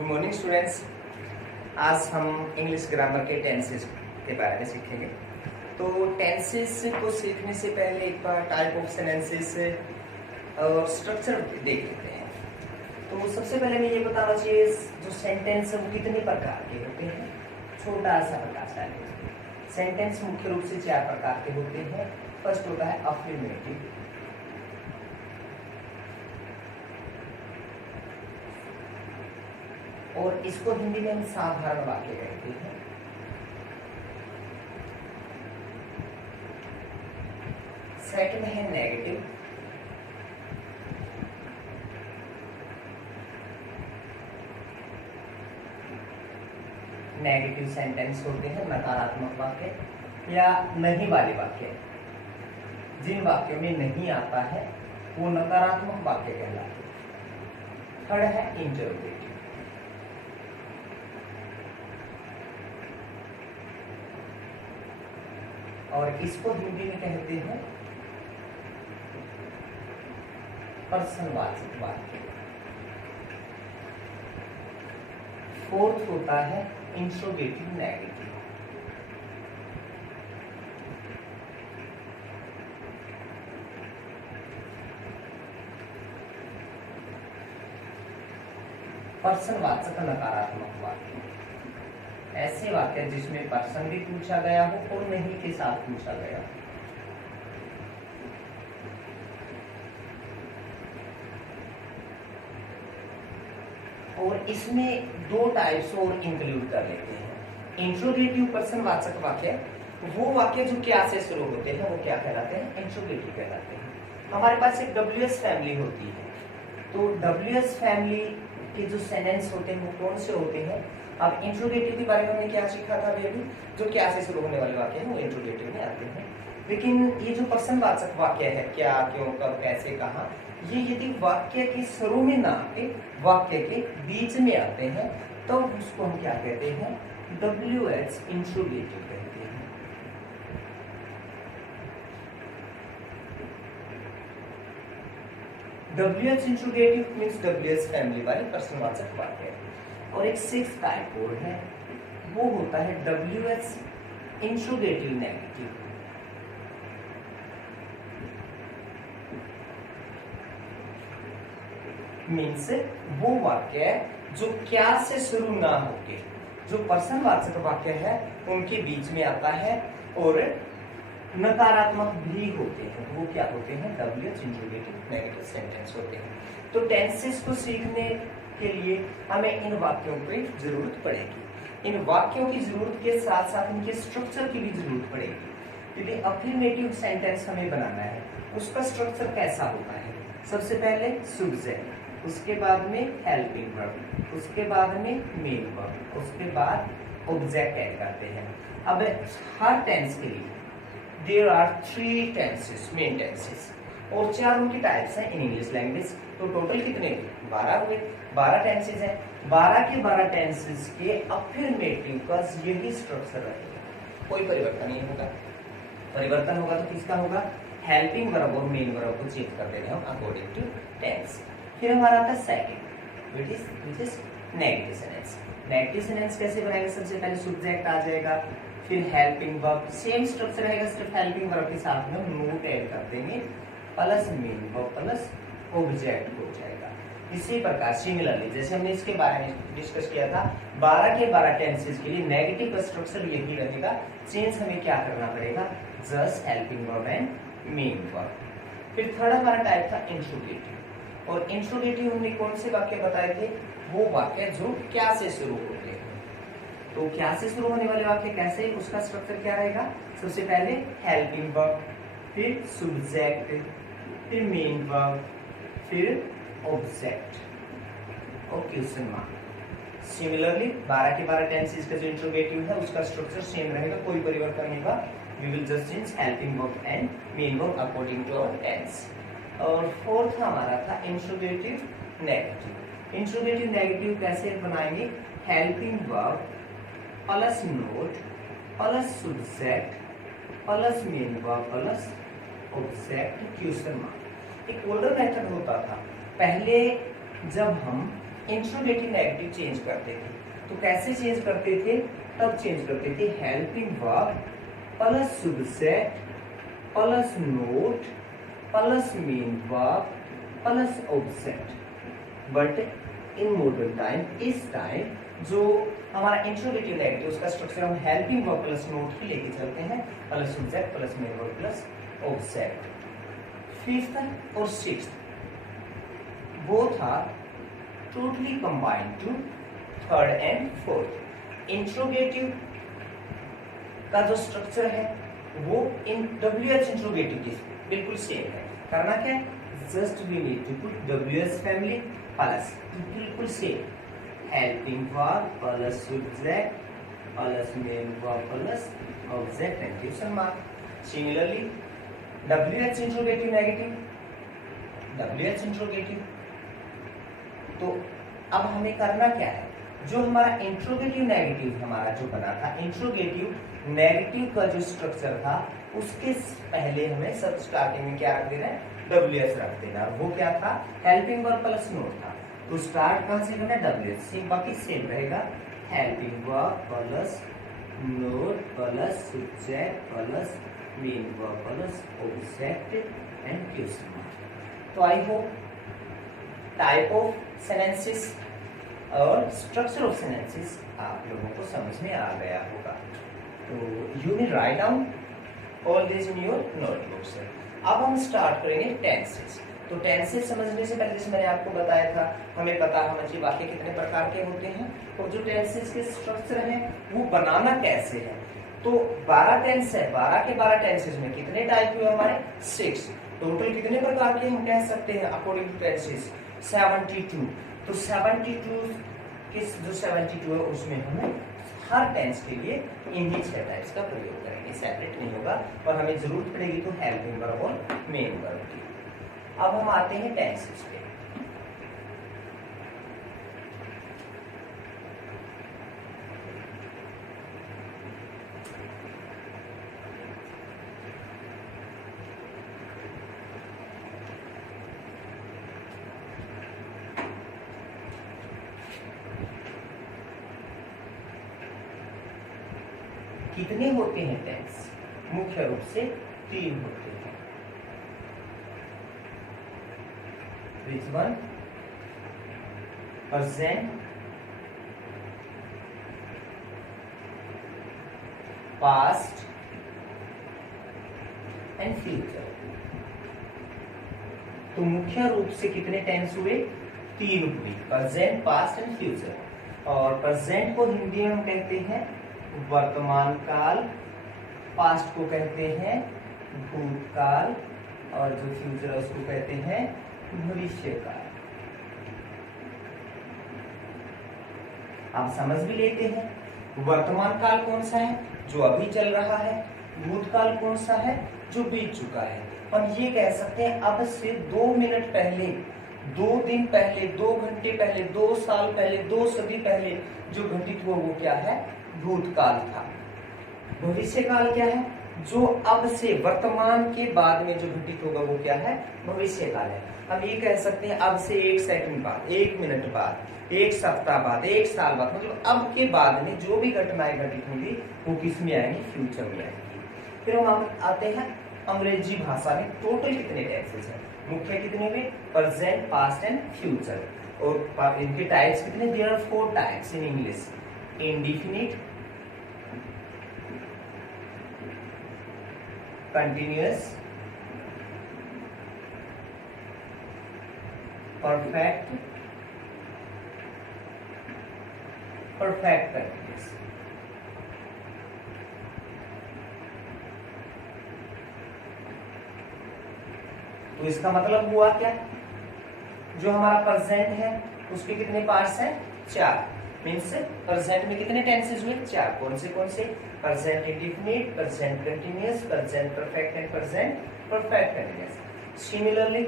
Good morning students. आज हम English grammar के टेंसेस के बारे में सीखेंगे। तो टेंसेस को सीखने से पहले एक बार टाइप ऑफ सेंटेंसेस और स्ट्रक्चर देख लेते हैं। तो सबसे पहले मैं ये बताना चाहिए जो सेंटेंस है वो कितने प्रकार के होते हैं। छोटा सा प्रकाश डालेंगे। सेंटेंस मुख्य रूप से 4 प्रकार के होते हैं। फर्स्ट होता है अफर्मेटिव, और इसको हिंदी में हम साधारण वाक्य कहते हैं। सेकंड है नेगेटिव, नेगेटिव सेंटेंस होते हैं नकारात्मक वाक्य या नहीं वाले वाक्य। जिन वाक्यों में नहीं आता है वो नकारात्मक वाक्य कहलाते हैं। थर्ड है इंटरोगेटिव, और इसको हिंदी में कहते हैं प्रश्नवाचक वाक्य। फोर्थ होता है इंट्रोगेटिव नेगेटिव, प्रश्नवाचक नकारात्मक वाक्य। ऐसे वाक्य जिसमें पर्सन भी पूछा गया हो और नहीं के साथ पूछा गया हो। और इसमें 2 टाइप्स और इंक्लूड कर लेते हैं। इंट्रोगेटिव प्रश्नवाचक वाक्य वो वाक्य जो क्या से शुरू होते हैं वो क्या कहलाते हैं, इंट्रोगेटिव कहलाते हैं। हमारे पास एक WS फैमिली होती है, तो WS फैमिली के जो सेंटेंस होते हैं वो कौन से होते हैं। अब इंट्रोगेटिव के बारे में हमने क्या सीखा था अभी, जो क्या से शुरू होने वाले वाक्य हैं वो इंट्रोगेटिव में आते हैं। लेकिन ये जो प्रश्नवाचक वाक्य है, क्या, क्यों, कब, कैसे, कहाँ, ये यदि वाक्य के शुरू में ना आते, वाक्य के बीच में आते हैं, तो उसको हम क्या कहते हैं, WH इंट्रोगेटिव कहते हैं। WH interrogative means WH family वाले प्रश्नवाचक वाक्य। और एक 6th टाइप और है, वो होता है WH इंट्रोगेटिव नेगेटिव। मीन्स वो वाक्य जो क्या से शुरू ना होके जो प्रश्नवाचक वाक्य है उनके बीच में आता है और नकारात्मक भी होते हैं, वो क्या होते हैं, WH इंट्रोगेटिव नेगेटिव सेंटेंस होते हैं। तो टेंसेस को सीखने के लिए हमें इन वाक्यों की जरूरत पड़ेगी। इन वाक्यों की जरूरत के साथ साथ इनके स्ट्रक्चर की भी जरूरत पड़ेगी। यदि अफर्मेटिव सेंटेंस हमें बनाना है उसका स्ट्रक्चर कैसा होता है, सबसे पहले सब्जेक्ट, उसके बाद में हेल्पिंग वर्ब, उसके बाद में मेन वर्ब, उसके बाद ऑब्जेक्ट ऐड करते हैं। अब हर टेंस के लिए there are 3 tenses, main tenses, और 4 उनकी टाइप्स हैं इन इंग्लिश लैंग्वेज। तो टोटल कितने हुए, 12 हुए। 12 टेंसेस हैं। 12 के 12 टेंसेस के अफर्मेटिव का यही स्ट्रक्चर रहेगा, कोई परिवर्तन नहीं होगा। परिवर्तन होगा तो किसका होगा, हेल्पिंग वर्ब और मेन वर्ब को चेंज कर देंगे हम अकॉर्डिंग टू टेंस। फिर हमारा आता है second, which is negative sentence. Negative sentence कैसे बनाएंगे, सबसे पहले सब्जेक्ट आ जाएगा, फिर हेल्पिंग वर्ब, सेम स्ट्रक्चर रहेगा, सिर्फ हेल्पिंग वर्ब के साथ में नोट ऐड कर देंगे, plus main verb plus object हो जाएगा। इसी प्रकार सिमिलरली जैसे हमने इसके बारे में डिस्कस किया था, 12 के 12 टेंसेस के लिए नेगेटिव का स्ट्रक्चर यही रहेगा। चेंज हमें क्या करना पड़ेगा, just helping verb and main verb. फिर थर्ड हमारा टाइप था इंट्रोगेटिव, और इंट्रोगेटिव हमने कौन से वाक्य बताए थे, वो वाक्य जो क्या से शुरू होते हैं। तो क्या से शुरू होने वाले वाक्य कैसे, उसका स्ट्रक्चर क्या रहेगा, सबसे पहले हेल्पिंग वर्ब, फिर सब्जेक्ट, फिर मेन वर्ब, फिर ऑब्जेक्ट और क्वेश्चन मार्क। सिमिलरली 12 के 12 टेंसेस का जो इंट्रोगेटिव है उसका स्ट्रक्चर सेम रहेगा, कोई परिवर्तन नहीं होगा। We will just change helping verb and main verb according to our tense. और फोर्थ हमारा था इंट्रोगेटिव नेगेटिव। इंट्रोगेटिव नेगेटिव कैसे बनाएंगे, helping verb plus not plus subject plus main verb plus object question mark. एक older method होता था, पहले जब हम इंट्रोगेटिव नेगेटिव चेंज करते थे। तो कैसे चेंज करते थे? तब चेंज करते थे helping verb plus subject plus not plus main verb plus object. But in modern time, इस टाइम जो हमारा इंट्रोगेटिव नेगेटिव उसका स्ट्रक्चर हम हेल्पिंग वर्ब प्लस नोट ही लेके चलते हैं, plus subject plus main verb plus object. Fifth और sixth both are totally combined to third and fourth. Interrogative का जो स्ट्रक्चर है वो इन WH इंट्रोगेटिव के बिल्कुल सेम है। करना क्या है? Just we need to put WH family plus, बिल्कुल same helping verb plus subject plus main verb plus object and question mark. Similarly WH interrogative negative, WH interrogative. तो अब हमें करना क्या है? जो हमारा इंट्रोगेटिव नेगेटिव हमारा जो बना था, इंट्रोगेटिव नेगेटिव का जो स्ट्रक्चर था उसके पहले हमें सब स्टार्टिंग में क्या रख देना है? WH रख देना। वो क्या था? हेल्पिंग वर्ब प्लस नोट था। तो स्टार्ट कहां से करना है? WH से। बाकी सेम रहेगा, helping verb plus not plus subject plus main verb plus object and question mark. तो I hope type of sentences और स्ट्रक्चर ऑफ सेंटेंसेस आप लोगों को समझ में आ गया होगा। तो you will write down all this in your notebooks. अब हम स्टार्ट करेंगे टेंसेस। तो टेंसेस समझने से पहले जैसे मैंने आपको बताया था, हमें पता होना चाहिए वाक्य कितने प्रकार के होते हैं और जो टेंसेस के स्ट्रक्चर हैं वो बनाना कैसे है। तो 12 टेंस है, 12 के 12 टेंसेस में कितने टाइप हुए हमारे? 6। टोटल कितने प्रकार के हम कह सकते हैं अकॉर्डिंग टू टेंसेस? 72। तो 72 के जो 72 है उसमें हम हर टेंस के लिए इन्हीं 6 टाइप्स का प्रयोग करेंगे, सेपरेट नहीं होगा। और हमें जरूरत पड़ेगी तो हेल्पिंग वर्ब और मेन वर्ब की। अब हम आते हैं टेंसेस पे। कितने होते हैं टेंस? मुख्य रूप से 3 होते हैं। Which one? Present, past and future। तो मुख्य रूप से कितने टेंस हुए? 3 हुए, प्रेजेंट, पास्ट एंड फ्यूचर। और प्रेजेंट को हिंदी में हम कहते हैं वर्तमान काल, पास्ट को कहते हैं भूतकाल और जो फ्यूचर है उसको कहते हैं भविष्य काल। आप समझ भी लेते हैं वर्तमान काल कौन सा है? जो अभी चल रहा है। भूतकाल कौन सा है? जो बीत चुका है। हम ये कह सकते हैं अब से 2 मिनट पहले, 2 दिन पहले, 2 घंटे पहले, 2 साल पहले, 2 सदी पहले जो घटित हुआ वो क्या है? भूतकाल था। भविष्य काल क्या है? जो अब से वर्तमान के बाद में जो घटित होगा वो क्या है? भविष्य काल है। हम ये कह सकते हैं अब से 1 सेकंड बाद, 1 मिनट बाद, 1 सप्ताह बाद, 1 साल बाद, मतलब अब के बाद में जो भी घटनाएं घटित होंगी वो किस में आएंगी? फ्यूचर में आएंगी। फिर हम आते हैं अंग्रेजी भाषा में टोटल कितने टेंसेस हैं? मुख्य कितने हुए? Present, past and future. और इनके टाइप्स कितने? There are 4 types in English. Indefinite, continuous, perfect, perfect continuous. तो इसका मतलब हुआ क्या? जो हमारा प्रेजेंट है उसके कितने पार्ट्स हैं? 4। मीन्स प्रेजेंट में कितने टेंसेस हुए? 4। कौन से? Present indefinite, present continuous, present perfect and present perfect continuous. Similarly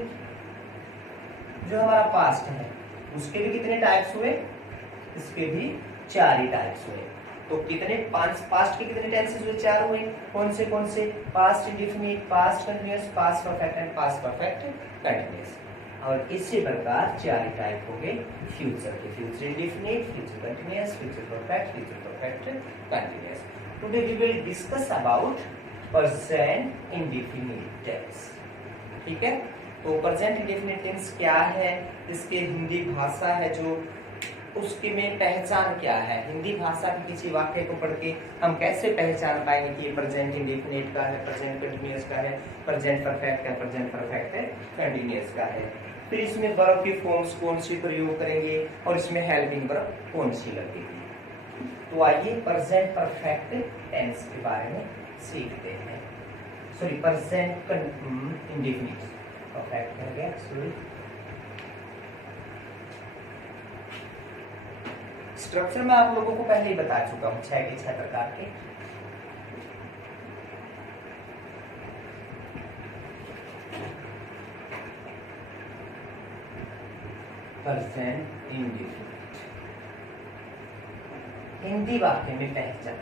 जो हमारा पास्ट है उसके भी कितने टाइप्स हुए? इसके भी 4 ही टाइप्स हुए। तो कितने पास्ट के कितने टेंसेस हुए? 4 हुए। कौन से? Past indefinite, past continuous, past perfect and past perfect continuous. और इसी प्रकार 4 टाइप हो गए फ्यूचर के, future indefinite, future continuous, future perfect continuous. Today we will discuss about present indefinite tense. ठीक है, तो प्रेजेंट इंडेफिनिट टेंस क्या है, इसके हिंदी भाषा है जो, उसके में पहचान क्या है, हिंदी भाषा के किसी वाक्य को पढ़ के हम कैसे पहचान पाएंगे कि ये प्रेजेंट इंडेफिनिट का है, प्रेजेंट कंटिन्यूअस का है, प्रेजेंट परफेक्ट का, प्रेजेंट परफेक्ट कंटिन्यूअस का है। फिर इसमें वर्ब की फॉर्म्स कौन सी प्रयोग करेंगे और इसमें हेल्पिंग वर्ब कौन सी लगेगी। तो आइए प्रेजेंट परफेक्ट टेंस के बारे में सीखते हैं। सॉरी, प्रेजेंट इंडेफिनिट परफेक्ट कर गया, सॉरी। स्ट्रक्चर में आप लोगों को पहले ही बता चुका हूं, 6 के 6 प्रकार के। प्रेजेंट इंडेफिनिट हिंदी वाक्य में पहचान।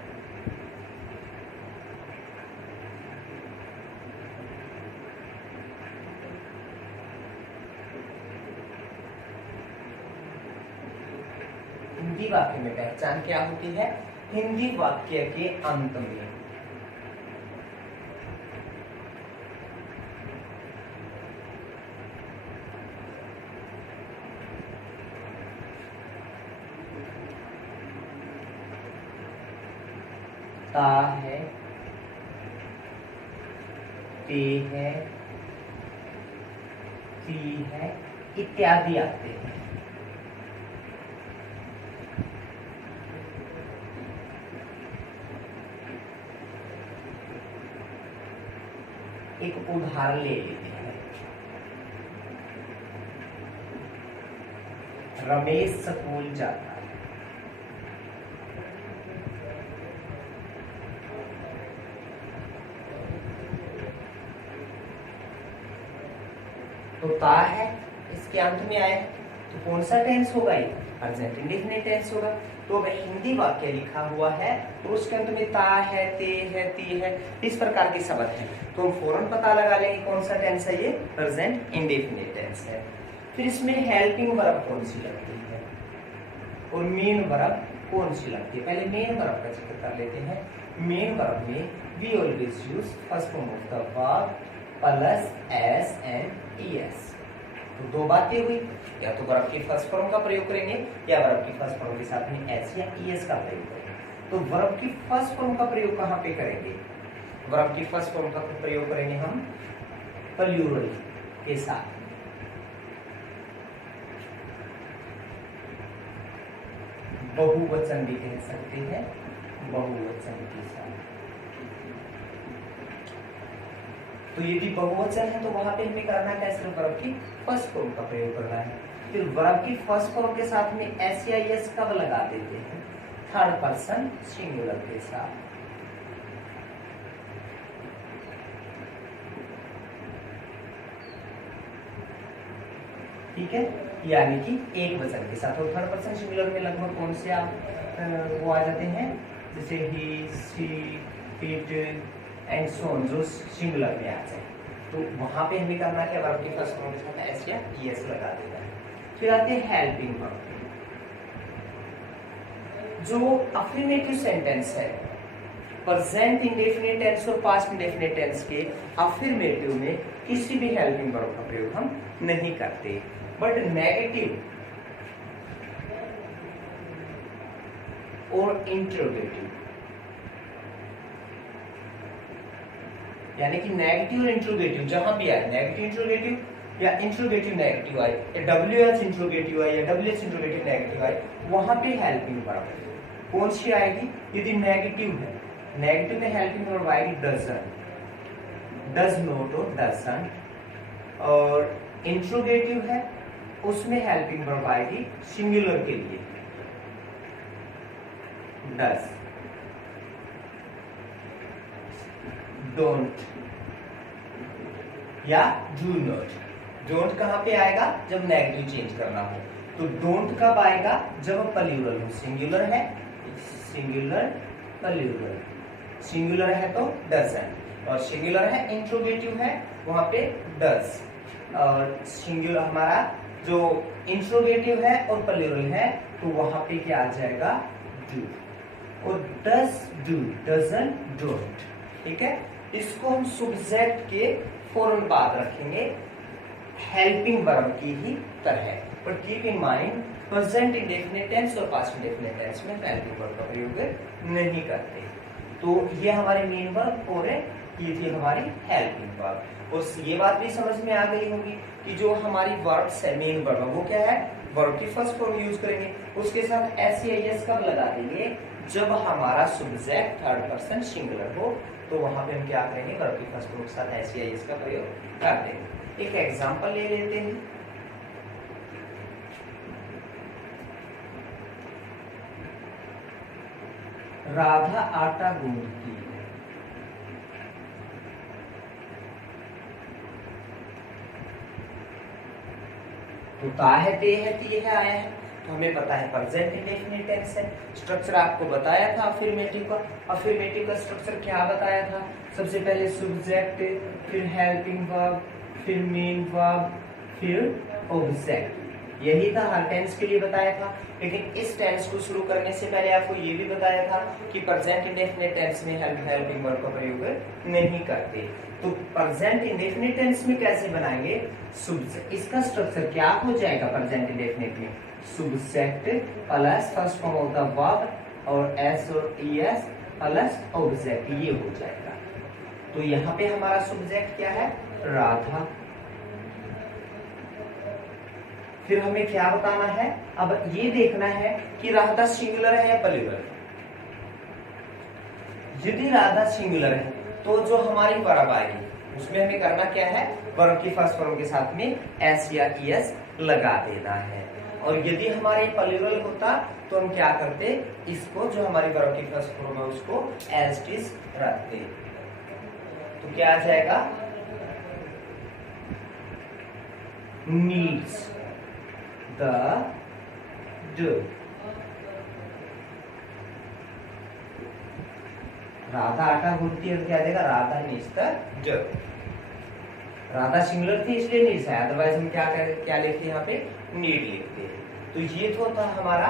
हिंदी वाक्य में पहचान क्या होती है, हिंदी वाक्य के अंत में ता है, ते है, ती है इत्यादि आते हैं। एक उदाहरण ले लेते हैं। रमेश स्कूल जाता है। तो ता है, इसके अंत में आए तो कौन सा टेंस होगा, ये प्रेजेंट इंडेफिनिट टेंस होगा। तो अब हिंदी वाक्य लिखा हुआ है तो उसके अंत में ता है, ते है, ती है, इस प्रकार के शब्द हैं, तो हम फौरन पता लगा लेंगे कौन सा टेंस है, ये प्रेजेंट इंडेफिनिट टेंस है। फिर इसमें हेल्पिंग वर्ब कौन सी लगती है और मेन वर्ब कौन सी लगती है। पहले मेन वर्ब का जिक्र कर लेते हैं। मेन वर्ब में we always use first form of the verb plus S and E S. तो दो बातें हुई, या तो वर्ब की फर्स्ट फॉर्म का प्रयोग करेंगे या वर्ब की फर्स्ट फॉर्म के साथ में एस या ईएस का प्रयोग करेंगे। तो वर्ब की फर्स्ट फॉर्म का प्रयोग कहां पे करेंगे, वर्ब की फर्स्ट फॉर्म का प्रयोग करेंगे हम प्लूरल के साथ। बहुवचन भी कह सकते हैं, बहुवचन के साथ। तो यदि बहुवचन है तो वहां पे हमें करना क्या, सिर्फ वर्ब की फर्स्ट फॉर्म का प्रयोग करना है। फिर वर्ब की फर्स्ट फॉर्म के साथ में एस या एस कब लगा देते हैं, थर्ड पर्सन सिंगुलर के साथ। ठीक है, यानी कि एक वचन के साथ। और थर्ड पर्सन सिंगुलर में लगभग कौन से आप वो आ जाते हैं, जैसे ही, सी, इट एंड सो ऑन, जो सिंगुलर में आ जाए। तो वहां पे हमें करना क्या, वर्ब की फर्स्ट फॉर्म के साथ एस या ईएस लगा देना है। फिर आते हैं हेल्पिंग वर्ब। जो अफर्मेटिव सेंटेंस है, प्रेजेंट इंडेफिनिट टेंस और पास्ट इंडेफिनिट टेंस के अफर्मेटिव में किसी भी हेल्पिंग वर्ब का प्रयोग हम नहीं करते, बट नेगेटिव और इंट्रोगेटिव, यानी कि नेगेटिव और इंट्रोगेटिव जहां भी आए, नेगेटिव इंट्रोगेटिव या इंट्रोगेटिव नेगेटिव आए, या डब्ल्यूएच इंट्रोगेटिव आए या डब्ल्यूएच इंट्रोगेटिव नेगेटिव आए, वहां पे हेल्पिंग वर्ब कौन सी आएगी। यदि नेगेटिव है, नेगेटिव में हेल्पिंग वर्ब आएगी डजंट, डज नॉट और डजंट। और इंट्रोगेटिव है, उसमें हेल्पिंग वर्ब आएगी सिंगुलर के लिए डज, डोंट या डू नॉट। डोंट कहां पे आएगा, जब नेगेटिव चेंज करना हो। तो डोंट कब आएगा, जब प्लूरल हो। सिंगुलर है, सिंगुलर प्लूरल, सिंगुलर है तो डजंट, और सिंगुलर है इंट्रोगेटिव है, वहां पे डज। सिंगुलर हमारा जो इंट्रोगेटिव है और प्लूरल है, तो वहां पे क्या आ जाएगा, डू। और डज डू, डजंट डोंट, ठीक है। इसको हम सब्जेक्ट के फौरन बाद रखेंगे हेल्पिंग वर्ब की ही तरह, पर keep in mind present indefinite tense और पास्ट इंडेफिनिट टेंस में हेल्पिंग वर्ब का प्रयोग नहीं करते। तो ये हमारे मेन वर्ब और ये थी हमारी हेल्पिंग वर्ब। और ये बात भी समझ में आ गई होगी कि जो हमारी वर्ब्स है, मेन वर्ब वो क्या है, वर्ब की फर्स्ट फॉर्म यूज करेंगे, उसके साथ एस कब लगा देंगे, जब हमारा सब्जेक्ट थर्ड पर्सन सिंगुलर हो, तो वहां पे हम क्या करेंगे, वर्ब की फर्स्ट फॉर्म के साथ एस का प्रयोग कर देंगे। एक एग्जांपल ले लेते हैं। राधा आटा गूंथती है। तो ता है, ते है, ती है, आया है, तो हमें पता है प्रेजेंट इंडेफिनिट टेंस है। स्ट्रक्चर आपको बताया था अफर्मेटिव का। अफर्मेटिव का स्ट्रक्चर क्या बताया था, सबसे पहले सब्जेक्ट, फिर हेल्पिंग वर्ब, फिर मेन वर्ब, फिर ऑब्जेक्ट। यही था, हर टेंस के लिए बताया था। लेकिन इस टेंस को शुरू करने से पहले आपको ये भी बताया था कि प्रेजेंट इंडेफिनिट टेंस में हेल्पिंग वर्ब का प्रयोग नहीं करते। तो प्रेजेंट इंडेफिनिट टेंस में कैसे बनाएंगे, इसका स्ट्रक्चर क्या हो जाएगा प्रेजेंट इंडेफिनिट में, subject plus first form of the verb और एस और ईएस प्लस ऑब्जेक्ट, ये हो जाएगा। तो यहाँ पे हमारा सब्जेक्ट क्या है, राधा। फिर हमें क्या बताना है, अब ये देखना है कि राधा सिंगुलर है या प्लूरल। यदि राधा सिंगुलर है तो जो हमारी वर्ब आएगी उसमें हमें करना क्या है, वर्ब की फर्स्ट फॉर्म के साथ में एस या ईएस लगा देना है। और यदि हमारे प्लूरल होता तो हम क्या करते, इसको जो हमारी वर्ब की फर्स्ट फॉर्म है उसको एज इट इज रखते। तो क्या आ जाएगा, नीड्स द डू। राधा आटा गूंथती है, क्या देगा, Radha needs the do. Radha singular थी इसलिए नीड्स है, अदरवाइज हम क्या लिखते हैं यहाँ पे, नीड लिखते हैं। तो ये तो था हमारा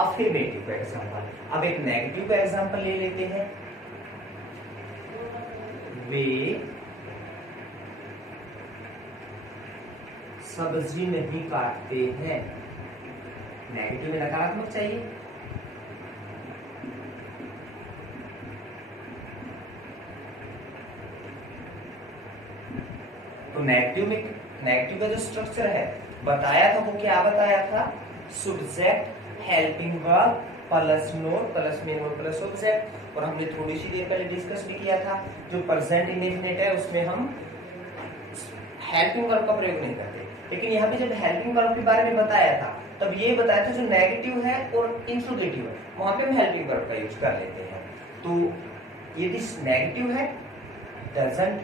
अफर्मेटिव का एग्जांपल। अब एक नेगेटिव का एग्जांपल ले लेते हैं। वे सब्जी नहीं काटते हैं। नेगेटिव में नकारात्मक चाहिए, तो नेगेटिव का जो स्ट्रक्चर है बताया था, वो क्या बताया था, subject helping verb plus not plus main verb plus object. और हमने थोड़ी सी देर पहले डिस्कस भी किया था, जो प्रेजेंट इंडेफिनिट है उसमें हम हेल्पिंग वर्ब का प्रयोग नहीं करते। लेकिन यहाँ पे जब हेल्पिंग वर्ब के बारे में बताया था तब ये बताया था जो नेगेटिव है और इंट्रोगेटिव है वहां पे हम हेल्पिंग वर्ब का यूज कर लेते हैं। तो यदि नेगेटिव है डजंट,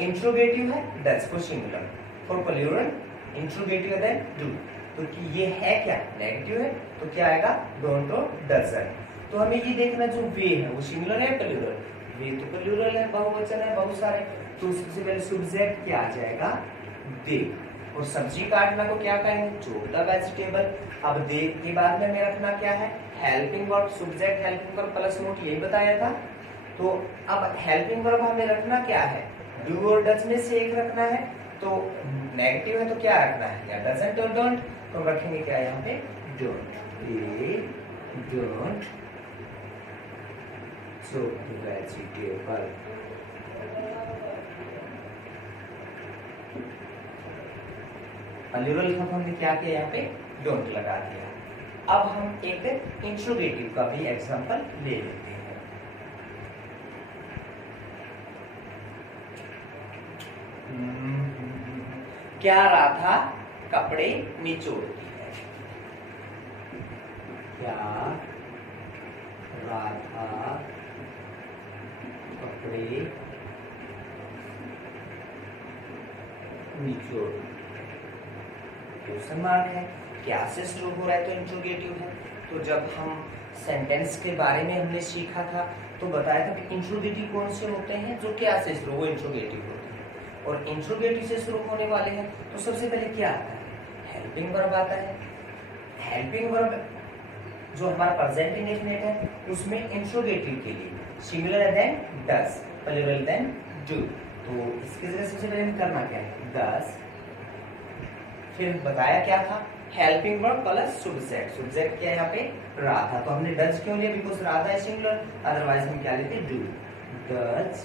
इंट्रोगेटिव है does for singular, for plural interrogative है देन डू। तो ये है क्या, नेगेटिव है तो क्या आएगा, डोंट और डजंट। तो हमें ये देखना जो वे है वो सिंगुलर है प्लूरल, वे तो प्लूरल है, बहुवचन है, बहुत सारे। तो सबसे पहले सब्जेक्ट क्या आ जाएगा, दे। और सब्जी काटना को क्या कहेंगे, चॉप द वेजिटेबल। अब दे के बाद में हमें रखना क्या है, helping verb, subject helping verb plus note, यही बताया था। तो अब हेल्पिंग वर्ब हमें रखना क्या है, डू और डज में से एक रखना है। तो नेगेटिव है तो क्या रखना है, या डजंट और डोंट। तो हम रखेंगे क्या यहाँ पे, don't, don't chop the vegetable. Plural का हमने क्या किया, यहाँ पे डोंट लगा दिया। अब हम एक इंट्रोगेटिव का भी एग्जांपल ले लेते हैं। क्या राधा कपड़े निचोड़ती है, क्या राधा कपड़े निचोड़ती है, क्वेश्चन मार्क है, क्या से शुरू हो रहा है तो इंट्रोगेटिव है। तो जब हम सेंटेंस के बारे में हमने सीखा था तो बताया था कि इंट्रोगेटिव कौन से होते हैं, जो क्या से शुरू, वो इंट्रोगेटिव होते हैं। और इंट्रोगेटिव से शुरू होने वाले हैं, तो सबसे पहले क्या आता है? हेल्पिंग वर्ब आता है। हेल्पिंग वर्ब जो हमारा प्रेजेंट इंडेफिनिट है उसमें इंट्रोगेटिव के लिए singular then does, plural then do. तो इसकी जगह सबसे पहले हम करना क्या है? डस, फिर बताया क्या था? Helping verb plus subject. Subject क्या है यहाँ पे? राधा। तो हमने डज क्यों लिया? बिकॉज राधा है सिंगुलर, अदरवाइज हम क्या लेते? डू। डज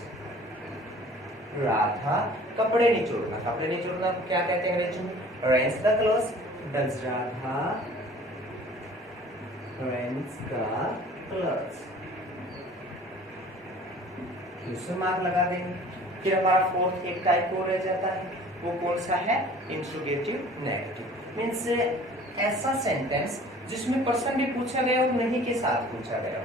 राधा कपड़े निचोड़ना। कपड़े निचोड़ना को क्या कहते हैं अंग्रेजी में? Range the clothes. Does Radha range the clothes. Question mark लगा देंगे। फिर हमारा फोर्थ एक टाइप और रह जाता है, वो कौन सा है? Interrogative negative. मीन्स ऐसा सेंटेंस जिसमें पर्सन भी पूछा गया और नहीं के साथ पूछा गया।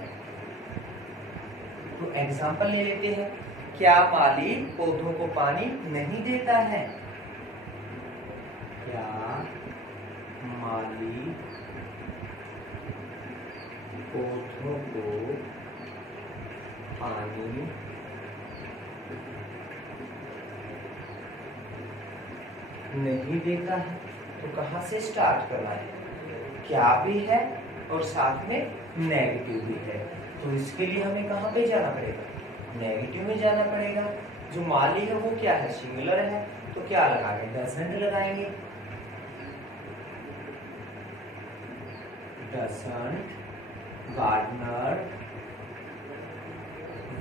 तो एग्जांपल ले लेते हैं। क्या माली पौधों को पानी नहीं देता है? क्या माली पौधों को पानी नहीं देता है? तो कहां से स्टार्ट करना है? क्या भी है और साथ में नेगेटिव भी है। तो इसके लिए हमें कहां पे जाना पड़ेगा? नेगेटिव में जाना पड़ेगा। जो माली है वो क्या है? सिंगुलर है, तो क्या लगाएंगे? डजंट लगाएंगे। Doesn't gardener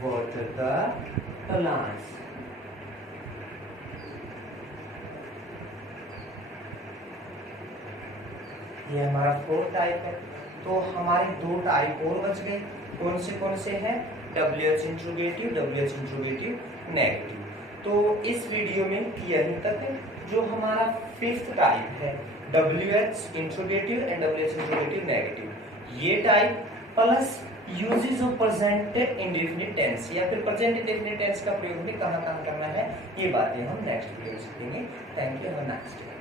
water the plants. ये हमारा फोर्थ टाइप है। तो हमारे दो टाइप और बच गए। कौन से हैं? WH interrogative, WH interrogative negative. तो इस वीडियो में यहीं तक। जो हमारा फिफ्थ टाइप है WH interrogative and WH interrogative negative, ये type plus uses of present indefinite tense या फिर प्रेजेंट इंडेफिनिट टेंस का प्रयोग भी कहाँ करना है, ये बातें हम नेक्स्ट वीडियो में सीखेंगे। Thank you, have a nice day.